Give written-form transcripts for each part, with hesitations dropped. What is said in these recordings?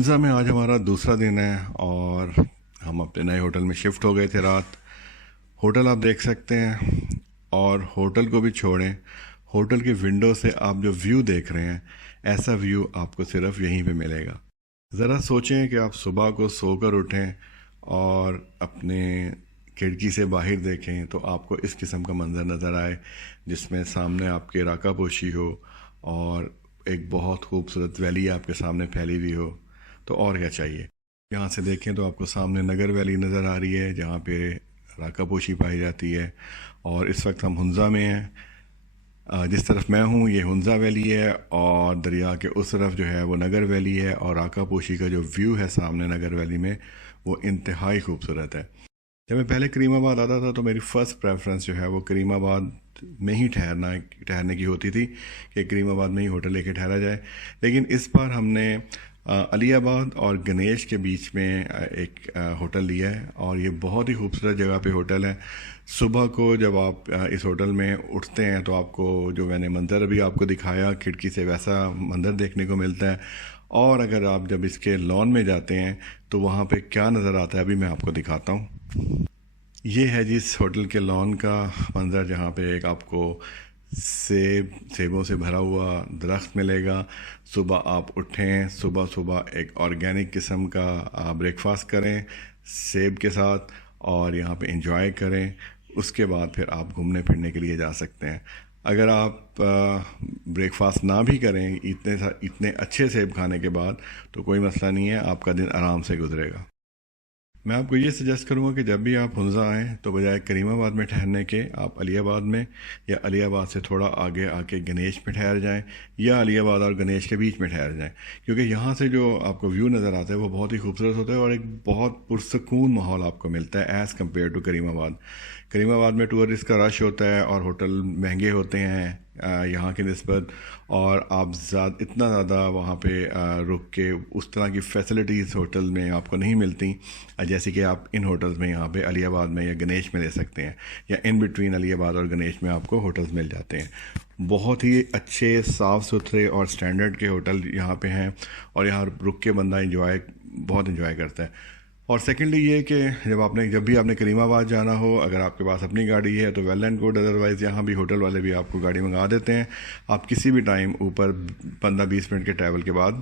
हुंज़ा में आज हमारा दूसरा दिन है और हम अपने नए होटल में शिफ्ट हो गए थे रात। होटल आप देख सकते हैं और होटल को भी छोड़ें, होटल की विंडो से आप जो व्यू देख रहे हैं, ऐसा व्यू आपको सिर्फ यहीं पे मिलेगा। ज़रा सोचें कि आप सुबह को सोकर उठें और अपने खिड़की से बाहर देखें तो आपको इस किस्म का मंज़र नज़र आए, जिसमें सामने आपके राका पोशी हो और एक बहुत खूबसूरत वैली आपके सामने फैली हुई हो, तो और क्या चाहिए। यहाँ से देखें तो आपको सामने नगर वैली नज़र आ रही है जहाँ पे राका पोशी पाई जाती है। और इस वक्त हम हुंज़ा में हैं। जिस तरफ मैं हूँ ये हुंज़ा वैली है और दरिया के उस तरफ जो है वो नगर वैली है। और राका पोशी का जो व्यू है सामने नगर वैली में, वो इंतहाई खूबसूरत है। जब मैं पहले करीमाबाद आता था तो मेरी फ़र्स्ट प्रेफरेंस जो है वो करीमाबाद में ही ठहरने की होती थी कि करीमाबाद में ही होटल लेके ठहरा जाए। लेकिन इस बार हमने अलीयाबाद और गणेश के बीच में एक होटल लिया है और ये बहुत ही खूबसूरत जगह पे होटल है। सुबह को जब आप इस होटल में उठते हैं तो आपको जो मैंने मंज़र अभी आपको दिखाया खिड़की से, वैसा मंज़र देखने को मिलता है। और अगर आप जब इसके लॉन में जाते हैं तो वहाँ पे क्या नज़र आता है अभी मैं आपको दिखाता हूँ। ये है जिस होटल के लॉन का मंज़र, जहाँ पे एक आपको सेबों से भरा हुआ दरख्त मिलेगा। सुबह आप उठें, सुबह सुबह एक ऑर्गेनिक किस्म का ब्रेकफास्ट करें सेब के साथ और यहाँ पे एंजॉय करें। उसके बाद फिर आप घूमने फिरने के लिए जा सकते हैं। अगर आप ब्रेकफास्ट ना भी करें इतने अच्छे सेब खाने के बाद तो कोई मसला नहीं है, आपका दिन आराम से गुजरेगा। मैं आपको ये सजेस्ट करूँगा कि जब भी आप हुंज़ा आएँ तो बजाय करीमाबाद में ठहरने के आप अलीयाबाद में या अलीयाबाद से थोड़ा आगे आके गणेश में ठहर जाएं या अलीयाबाद और गणेश के बीच में ठहर जाएं, क्योंकि यहाँ से जो आपको व्यू नज़र आता है वो बहुत ही खूबसूरत होता है और एक बहुत पुरसकून माहौल आपको मिलता है as compare to Karimabad. Karimabad में टूरिस्ट का रश होता है और होटल महंगे होते हैं यहाँ की निस्बत, और आप इतना ज़्यादा वहाँ पे रुक के उस तरह की फ़ैसिलिटीज़ होटल में आपको नहीं मिलती जैसे कि आप इन होटल्स में यहाँ पे अलीयाबाद में या गणेश में ले सकते हैं, या इन बिटवीन अलीयाबाद और गणेश में आपको होटल्स मिल जाते हैं। बहुत ही अच्छे साफ़ सुथरे और स्टैंडर्ड के होटल यहाँ पे हैं और यहाँ रुक के बंदा बहुत इंजॉय करता है। और सेकेंडली ये कि जब भी आपने करीमाबाद जाना हो, अगर आपके पास अपनी गाड़ी है तो वेल एंड गुड, अदरवाइज़ यहाँ भी होटल वाले भी आपको गाड़ी मंगा देते हैं। आप किसी भी टाइम ऊपर 15-20 मिनट के ट्रैवल के बाद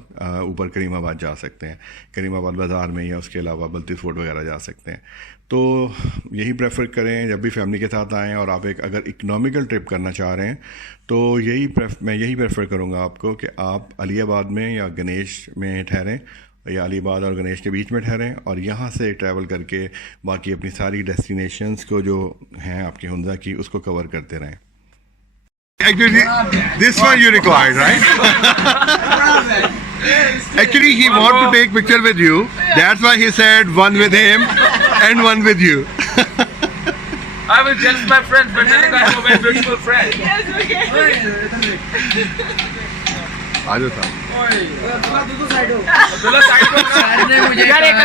ऊपर करीमाबाद जा सकते हैं, करीमाबाद बाज़ार में, या उसके अलावा बल्तीस फोर्ट वगैरह जा सकते हैं। तो यही प्रेफर करें जब भी फैमिली के साथ आएँ और आप अगर इकनॉमिकल ट्रिप करना चाह रहे हैं तो मैं यही प्रेफर करूँगा आपको कि आप अलीयाबाद में या गणेश में ठहरें या अलीबाद और गणेश के बीच में ठहरें और यहाँ से ट्रैवल करके बाकी अपनी सारी डेस्टिनेशंस को जो हैं आपके हुंज़ा की, उसको कवर करते रहें। Actually, this one you required, right? Actually, he want to take picture with you. That's why he said one with him and one with you. I will just my friends, but then I have a very beautiful friend. Yes, आजो था। Abdullah side को यार एक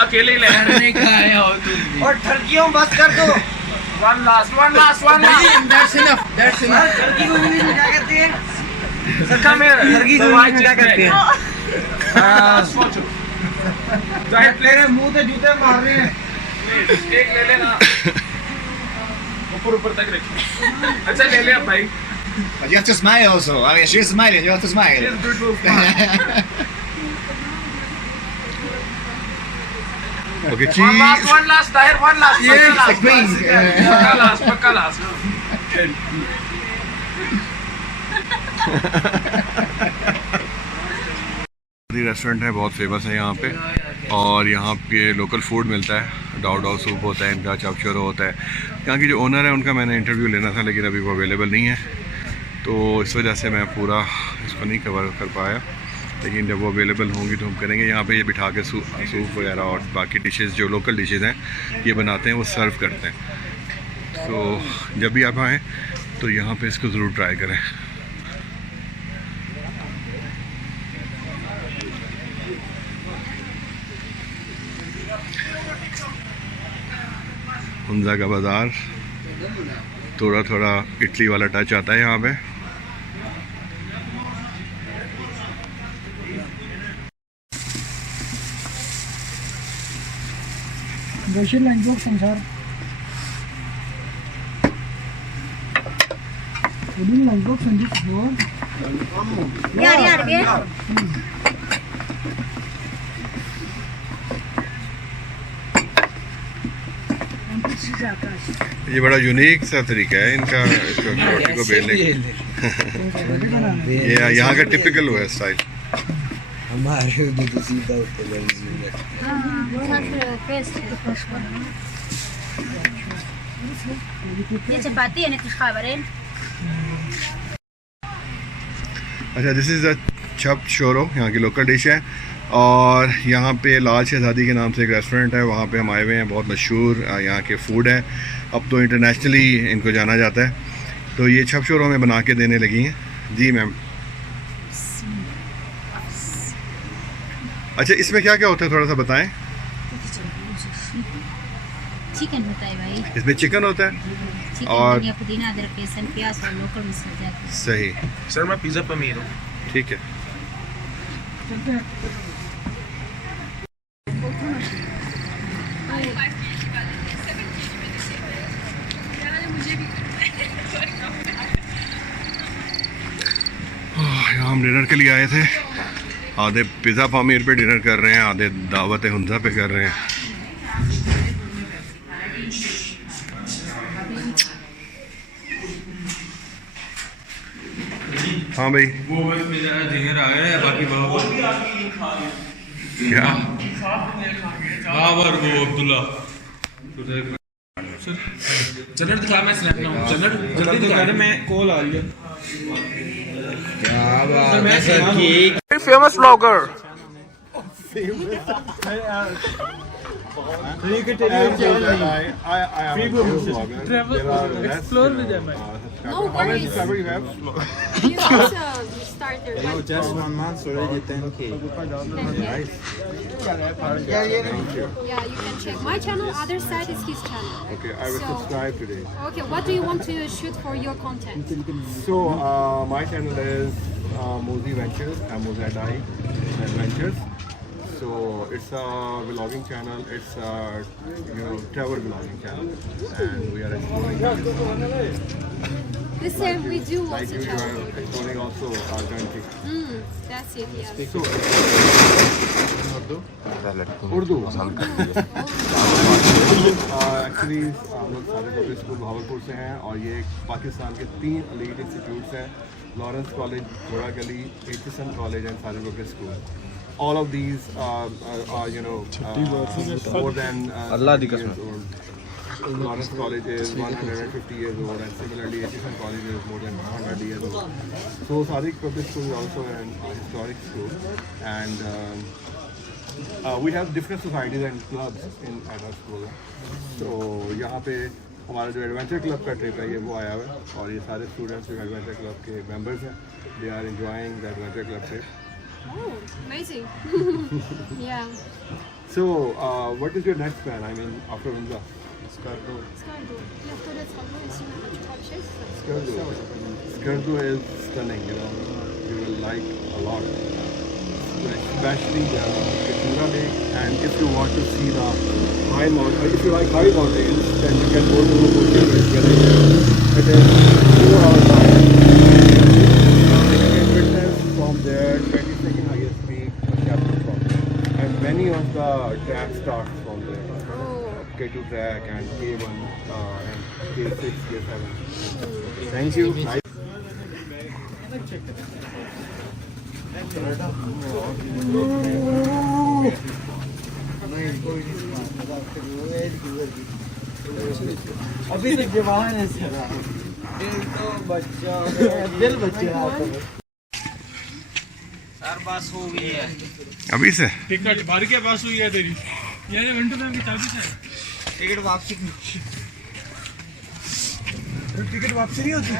अकेले ही ले का है और तुम और ठरकियों बस कर दो। one last that's enough ठरकी को इंग्लिश में क्या कहते हैं? सर come here ठरकी को इंग्लिश में क्या कहते हैं? जाहिर तेरे मुंह पे जूते मार रहे हैं। एक ले लेना ऊपर तक रखिए। अच्छा ले ले अब भाई। But you have to smile also. I mean, she's smiling. You have to smile. It's beautiful. Okay, cheese. One last, Tahir, one last. Yes, the queen. Pakka last. Restaurant है, बहुत फेमस है यहाँ पे और यहाँ पे लोकल फूड मिलता है। डाव सूप होता है इनका, चापचोरो होता है। यहाँ की जो ओनर है उनका मैंने इंटरव्यू लेना था लेकिन अभी वो अवेलेबल नहीं है, तो इस वजह से मैं पूरा इसको नहीं कवर कर पाया, लेकिन जब वो अवेलेबल होंगी तो हम करेंगे। यहाँ पे ये बिठा के सूप वगैरह और बाकी डिशेस जो लोकल डिशेस हैं ये बनाते हैं, वो सर्व करते हैं। तो जब भी आप आएँ तो यहाँ पे इसको ज़रूर ट्राई करें। हुंज़ा का बाज़ार, थोड़ा इटली वाला टच आता है यहाँ पे। Russian language संसार Russian language संदीप बोल यार ये ये बड़ा यूनिक सा तरीका है इनका इसको रोटी को बेलने का। ये यहाँ का टिपिकल हुआ है स्टाइल। ये चपाती है ना कुछ खाबरें अच्छा, दिस इज़ द छप शोरो, यहाँ की लोकल डिश है। और यहाँ पे लाल शहज़ादी के नाम से एक रेस्टोरेंट है, वहाँ पे हम आए हुए हैं। बहुत मशहूर यहाँ के फूड है, अब तो इंटरनेशनली इनको जाना जाता है। तो ये छप शोरो में बना के देने लगी हैं। जी मैम। अच्छा, इसमें क्या क्या होता है थोड़ा सा बताएं। चिकन होता है भाई, इसमें चिकन होता है और धनिया पुदीना अदरक लहसुन प्याज और लोकल मसाला जाता है। सही, सर मैं पिज़्ज़ा पमीर हूँ। ठीक है। यहाँ हम डिनर के लिए आए थे। आधे पिज़्ज़ा पामीर पे डिनर कर रहे हैं, आधे दावत हुंजा पे कर रहे हैं। हाँ भाई, वो बस मेरा डिनर आ गया है, बाकी क्या बाबर वो अब्दुल्ला चन्नड़ दिखा, मैं स्नैप ना हूँ। चन्नड़ जल्दी दिखा दे, मैं कॉल आ रही है। क्या बात है सर की famous blogger explore with them. No worries. You also start your life. just 1 month already 10K. Nice. Yeah, you can check my channel. Other side is his channel. Okay, I will subscribe today. Okay, what do you want to shoot for your content? So, my channel is Mozi Ventures, M-O-Z-I Ventures. So, it's a vlogging channel, it's a travel vlogging channel, and we are exploring The same we do like also you channel. are exploring also our country. That's it, yeah. So, Urdu. Actually, हम लोग सारे public school Bahawalpur से हैं और ये पाकिस्तान के 3 elite institutes हैं, Lawrence college, घोड़ा गली, एचएसएन कॉलेज एंड सारे public school. All of these are more than years old. Lawrence College is 150 years old, and similarly HSN College is more than 100 years old. So Sadiq Public School is also an historic school, and we have different societies and clubs at our school. So यहाँ पे हमारा जो adventure club का trip है ये वो आया हुआ है और ये सारे स्टूडेंट्स जो एडवेंचर क्लब के मेंबर्स हैं, they are enjoying the adventure club trip. Oh, amazing. Yeah. So, what is your next plan? I mean, after Windsor? Skardu. Yeah, after that, Skardu is stunning, you will like a lot. Especially the Ketura Lake, and if you want to see the high mountain, if you like high mountains, then you can go to Kochi Village. It is 4 hours drive. You can witness from there 22nd highest peak, Chapter Top, and many of the tracks start from there. K2 track and K1 and K6, K7. Thank you. अभी तक जवान है sir, दिल तो बच्चा दिल बच्चा sir, बस हो गई है अभी से टिकट भर के पास हुई है तेरी, ये घंटे में की चाबी है। टिकट वापसी नहीं होती।